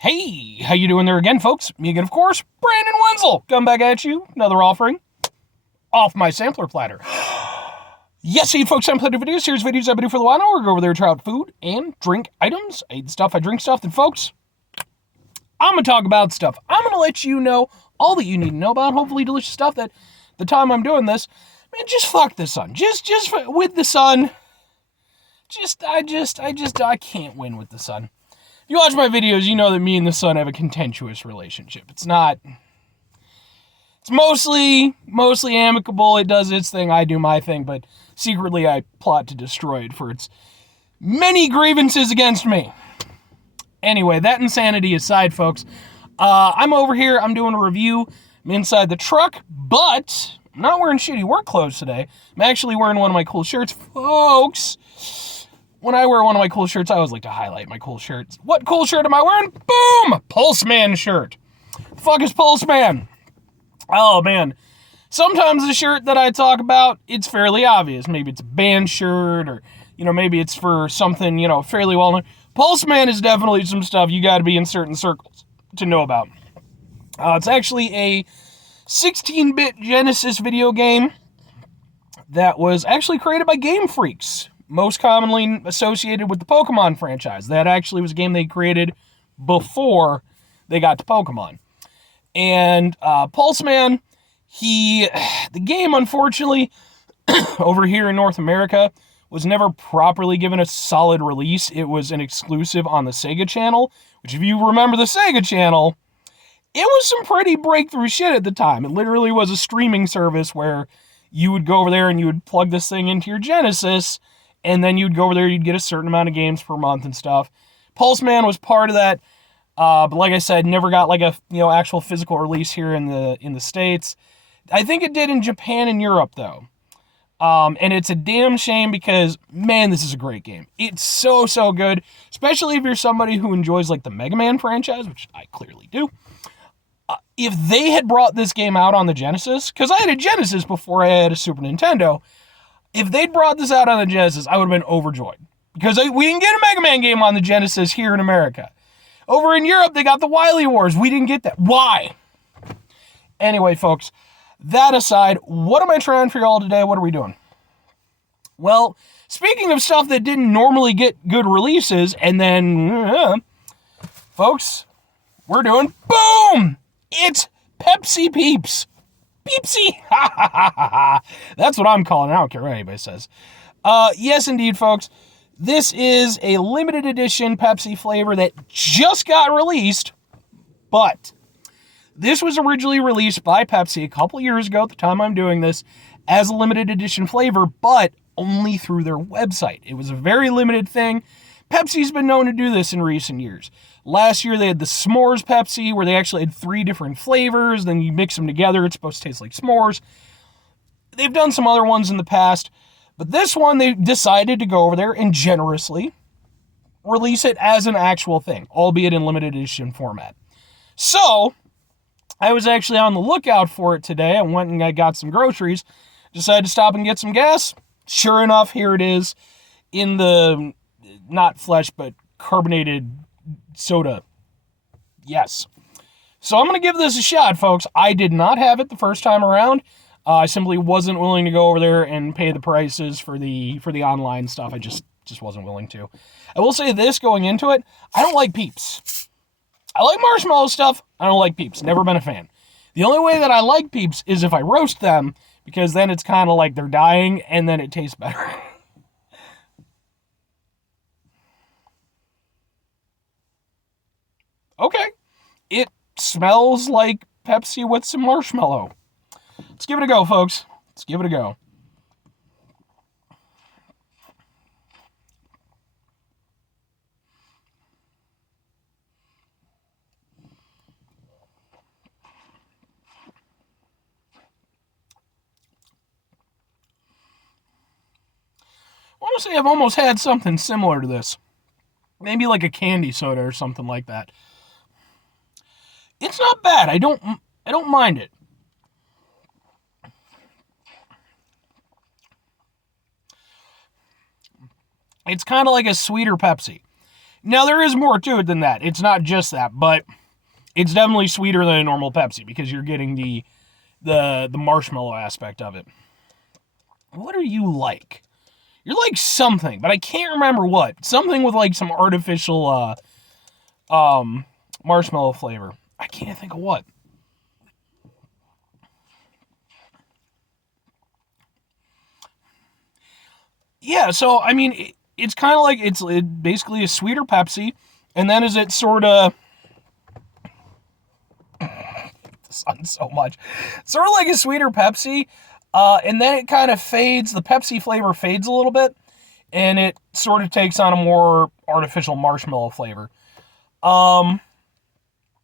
Hey, how you doing there again, folks? Me again, of course, Brandon Wenzel. Come back at you, another offering off my sampler platter. Yes, hey folks, I'm Platter videos. Here's videos I've been doing for the while now. We're go over there to try out food and drink items. I eat stuff, I drink stuff, and folks, I'm gonna talk about stuff. I'm gonna let you know all that you need to know about, hopefully delicious stuff that the time I'm doing this, man, just fuck the sun. Just with the sun. I can't win with the sun. If you watch my videos, you know that me and the sun have a contentious relationship. It's mostly amicable. It does its thing, I do my thing, but secretly I plot to destroy it for its many grievances against me. Anyway, that insanity aside, folks, I'm over here, I'm doing a review. I'm inside the truck, but I'm not wearing shitty work clothes today. I'm actually wearing one of my cool shirts, folks. When I wear one of my cool shirts, I always like to highlight my cool shirts. What cool shirt am I wearing? Boom! Pulseman shirt. The fuck is Pulseman? Oh, man. Sometimes the shirt that I talk about, it's fairly obvious. Maybe it's a band shirt, or, maybe it's for something, fairly well-known. Pulseman is definitely some stuff you gotta be in certain circles to know about. It's actually a 16-bit Genesis video game that was actually created by Game Freaks, most commonly associated with the Pokemon franchise. That actually was a game they created before they got to Pokemon. And Pulseman, the game, unfortunately, over here in North America, was never properly given a solid release. It was an exclusive on the Sega channel, which, if you remember the Sega channel, it was some pretty breakthrough shit at the time. It literally was a streaming service where you would go over there and you would plug this thing into your Genesis, and then you'd go over there, you'd get a certain amount of games per month and stuff. Pulseman was part of that, but like I said, never got like a actual physical release here in the States. I think it did in Japan and Europe though, and it's a damn shame because, man, this is a great game. It's so good, especially if you're somebody who enjoys like the Mega Man franchise, which I clearly do. If they had brought this game out on the Genesis, because I had a Genesis before I had a Super Nintendo. If they'd brought this out on the Genesis, I would have been overjoyed. Because we didn't get a Mega Man game on the Genesis here in America. Over in Europe, they got the Wily Wars. We didn't get that. Why? Anyway, folks, that aside, what am I trying for y'all today? What are we doing? Well, speaking of stuff that didn't normally get good releases, and then, folks, we're doing, boom! It's Pepsi PEEPS. Peepsi! That's what I'm calling it. I don't care what anybody says. Yes, indeed, folks. This is a limited edition Pepsi flavor that just got released, but this was originally released by Pepsi a couple years ago at the time I'm doing this as a limited edition flavor, but only through their website. It was a very limited thing. Pepsi's been known to do this in recent years. Last year, they had the S'mores Pepsi, where they actually had 3 different flavors. Then you mix them together. It's supposed to taste like s'mores. They've done some other ones in the past. But this one, they decided to go over there and generously release it as an actual thing, albeit in limited edition format. So, I was actually on the lookout for it today. I went and I got some groceries. Decided to stop and get some gas. Sure enough, here it is in the, not flesh, but carbonated soda. Yes. So I'm going to give this a shot, folks. I did not have it the first time around. I simply wasn't willing to go over there and pay the prices for the online stuff. I just wasn't willing to. I will say this going into it, I don't like PEEPS. I like marshmallow stuff. I don't like PEEPS. Never been a fan. The only way that I like PEEPS is if I roast them, because then it's kind of like they're dying and then it tastes better. Okay, it smells like Pepsi with some marshmallow. Let's give it a go, folks. Let's give it a go. I want to say I've almost had something similar to this. Maybe like a candy soda or something like that. It's not bad. I don't mind it. It's kind of like a sweeter Pepsi. Now, there is more to it than that. It's not just that, but it's definitely sweeter than a normal Pepsi because you're getting the marshmallow aspect of it. What are you like? You're like something, but I can't remember what. Something with like some artificial marshmallow flavor. I can't think of what. Yeah, so I mean, it's kind of like it's basically a sweeter Pepsi, and then as it sort of sun so much, sort of like a sweeter Pepsi, and then it kind of fades. The Pepsi flavor fades a little bit, and it sort of takes on a more artificial marshmallow flavor.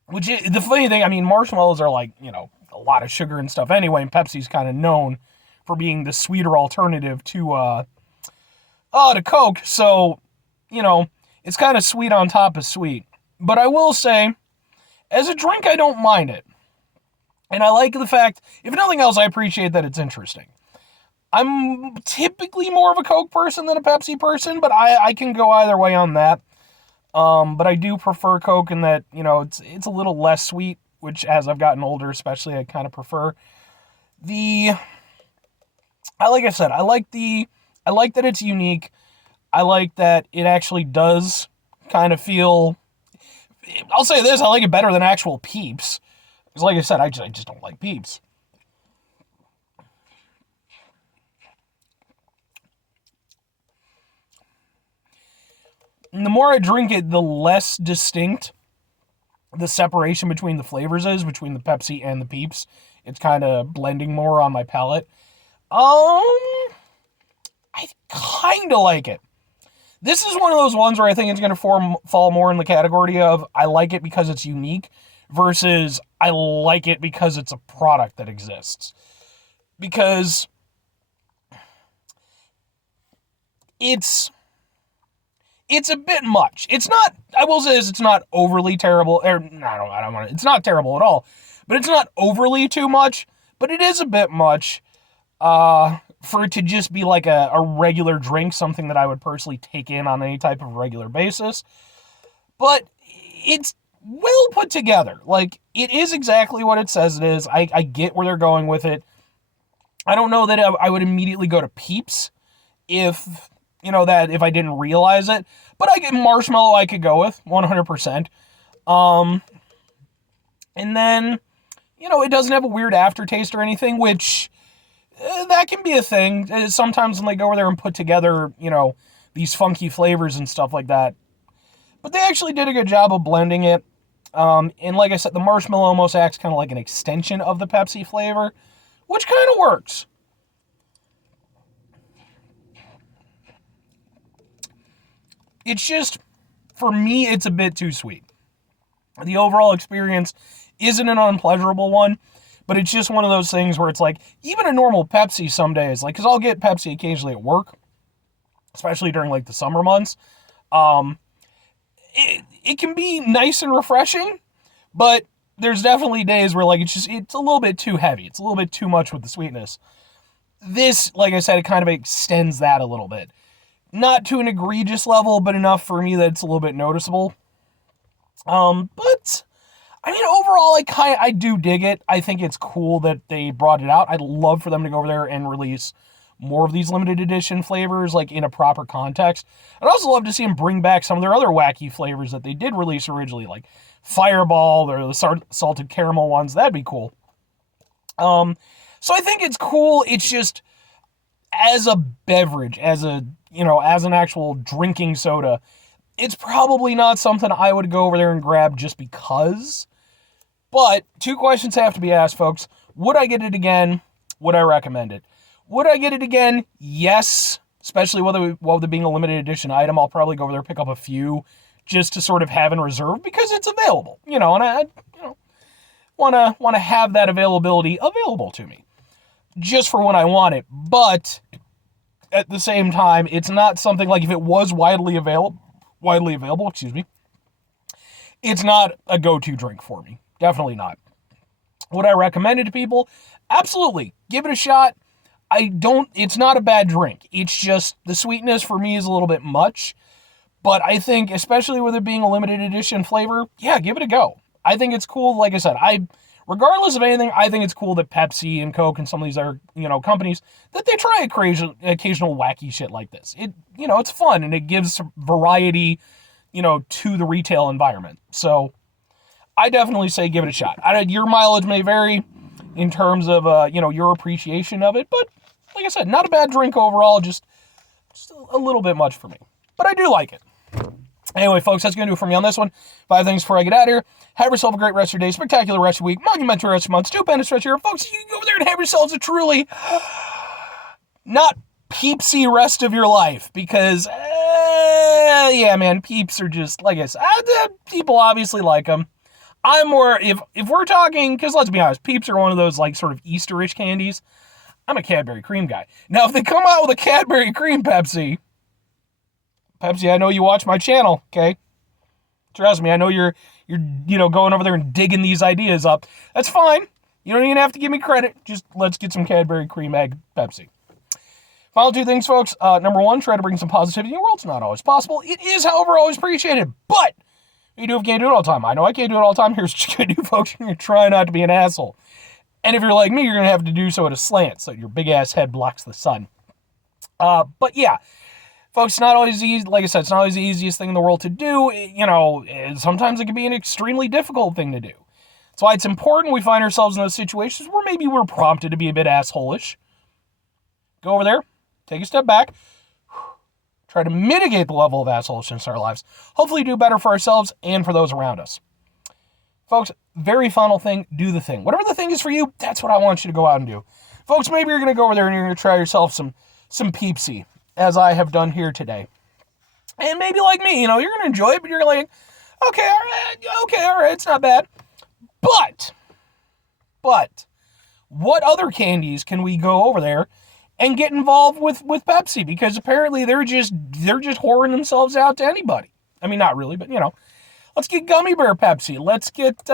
Which is, the funny thing, I mean, marshmallows are like, a lot of sugar and stuff anyway, and Pepsi's kind of known for being the sweeter alternative to Coke. So, it's kind of sweet on top of sweet. But I will say, as a drink, I don't mind it. And I like the fact, if nothing else, I appreciate that it's interesting. I'm typically more of a Coke person than a Pepsi person, but I can go either way on that. But I do prefer Coke in that, it's a little less sweet, which as I've gotten older, especially, I kind of prefer. Like I said, I like that it's unique. I like that it actually does kind of feel, I'll say this, I like it better than actual PEEPS. Because like I said, I just don't like PEEPS. And the more I drink it, the less distinct the separation between the flavors is, between the Pepsi and the PEEPS. It's kind of blending more on my palate. I kind of like it. This is one of those ones where I think it's going to fall more in the category of I like it because it's unique versus I like it because it's a product that exists. Because it's a bit much. It's not, I will say this, it's not overly terrible, or I don't want to, it's not terrible at all, but it's not overly too much, but it is a bit much, for it to just be like a regular drink, something that I would personally take in on any type of regular basis. But it's well put together. Like, it is exactly what it says it is. I get where they're going with it. I don't know that I would immediately go to PEEPS if I didn't realize it. But I get marshmallow I could go with, 100%. And then, it doesn't have a weird aftertaste or anything, which that can be a thing. Sometimes when they go over there and put together, these funky flavors and stuff like that. But they actually did a good job of blending it. And like I said, the marshmallow almost acts kind of like an extension of the Pepsi flavor, which kind of works. It's just, for me, it's a bit too sweet. The overall experience isn't an unpleasurable one, but it's just one of those things where it's like, even a normal Pepsi some days, like, because I'll get Pepsi occasionally at work, especially during, like, the summer months. It can be nice and refreshing, but there's definitely days where, like, it's a little bit too heavy. It's a little bit too much with the sweetness. This, like I said, it kind of extends that a little bit. Not to an egregious level, but enough for me that it's a little bit noticeable. But I mean, overall, I do dig it. I think it's cool that they brought it out. I'd love for them to go over there and release more of these limited edition flavors, like, in a proper context. I'd also love to see them bring back some of their other wacky flavors that they did release originally, like Fireball or the salted caramel ones. That'd be cool. So I think it's cool. It's just, as a beverage, as an actual drinking soda, it's probably not something I would go over there and grab just because. But 2 questions have to be asked, folks. Would I get it again? Would I recommend it? Would I get it again? Yes. Especially with it being a limited edition item, I'll probably go over there and pick up a few just to sort of have in reserve because it's available. And I want to have that availability available to me just for when I want it. But at the same time, it's not something like, if it was widely available, it's not a go-to drink for me. Definitely not. Would I recommend it to people? Absolutely. Give it a shot. It's not a bad drink. It's just the sweetness for me is a little bit much, But I think, especially with it being a limited edition flavor, yeah, give it a go. I think it's cool. Like I said, regardless of anything, I think it's cool that Pepsi and Coke and some of these other, companies, that they try occasional wacky shit like this. It's fun and it gives variety, to the retail environment. So I definitely say give it a shot. Your mileage may vary in terms of, your appreciation of it, but like I said, not a bad drink overall, just a little bit much for me. But I do like it. Anyway, folks, that's going to do it for me on this one. 5 things before I get out of here. Have yourself a great rest of your day, spectacular rest of your week, monumental rest of your month, stupendous rest of your year. Folks, you can go over there and have yourselves a truly not Peepsy rest of your life, because, yeah, man, Peeps are just, like I said, people obviously like them. I'm more, if we're talking, because let's be honest, Peeps are one of those, like, sort of Easterish candies. I'm a Cadbury cream guy. Now, if they come out with a Cadbury cream Pepsi, I know you watch my channel, okay? Trust me, I know you're going over there and digging these ideas up. That's fine. You don't even have to give me credit. Just let's get some Cadbury cream egg Pepsi. Final 2 things, folks. Number 1, try to bring some positivity in the world. It's not always possible. It is, however, always appreciated. But you do if you can't do it all the time. I know I can't do it all the time. Here's what you're going to do, folks. You're going to try not to be an asshole. And if you're like me, you're going to have to do so at a slant so your big-ass head blocks the sun. But yeah. Folks, it's not always easy. Like I said, it's not always the easiest thing in the world to do. Sometimes it can be an extremely difficult thing to do. That's why it's important we find ourselves in those situations where maybe we're prompted to be a bit asshole-ish. Go over there, take a step back, try to mitigate the level of assholishness in our lives. Hopefully do better for ourselves and for those around us. Folks, very final thing, do the thing. Whatever the thing is for you, that's what I want you to go out and do. Folks, maybe you're going to go over there and you're going to try yourself some Peepsi, as I have done here today. And maybe like me, you're going to enjoy it, but you're like, okay, all right, it's not bad. But, what other candies can we go over there and get involved with Pepsi? Because apparently they're just whoring themselves out to anybody. I mean, not really, but, let's get Gummy Bear Pepsi. Let's get,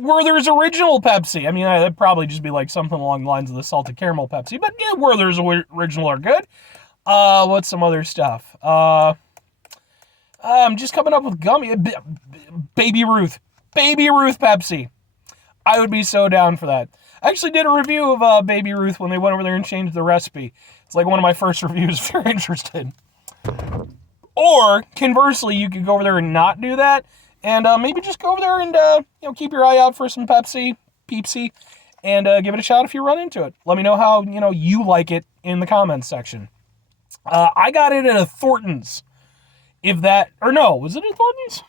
Werther's Original Pepsi. I mean, that'd probably just be like something along the lines of the salted caramel Pepsi, but yeah, Werther's Original are good. What's some other stuff? I'm just coming up with Baby Ruth Pepsi. I would be so down for that. I actually did a review of Baby Ruth when they went over there and changed the recipe. It's like one of my first reviews if you're interested. Or, conversely, you could go over there and not do that, and maybe just go over there and keep your eye out for some Peepsi, and give it a shot if you run into it. Let me know how you like it in the comments section. I got it at a Thornton's. Was it at Thornton's?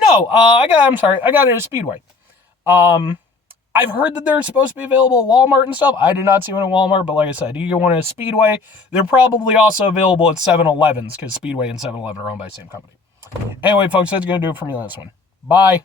No, I got it at a Speedway. I've heard that they're supposed to be available at Walmart and stuff. I did not see one at Walmart, but like I said, you get one at a Speedway. They're probably also available at 7-Elevens, because Speedway and 7-Eleven are owned by the same company. Anyway, folks, that's going to do it for me on this one. Bye.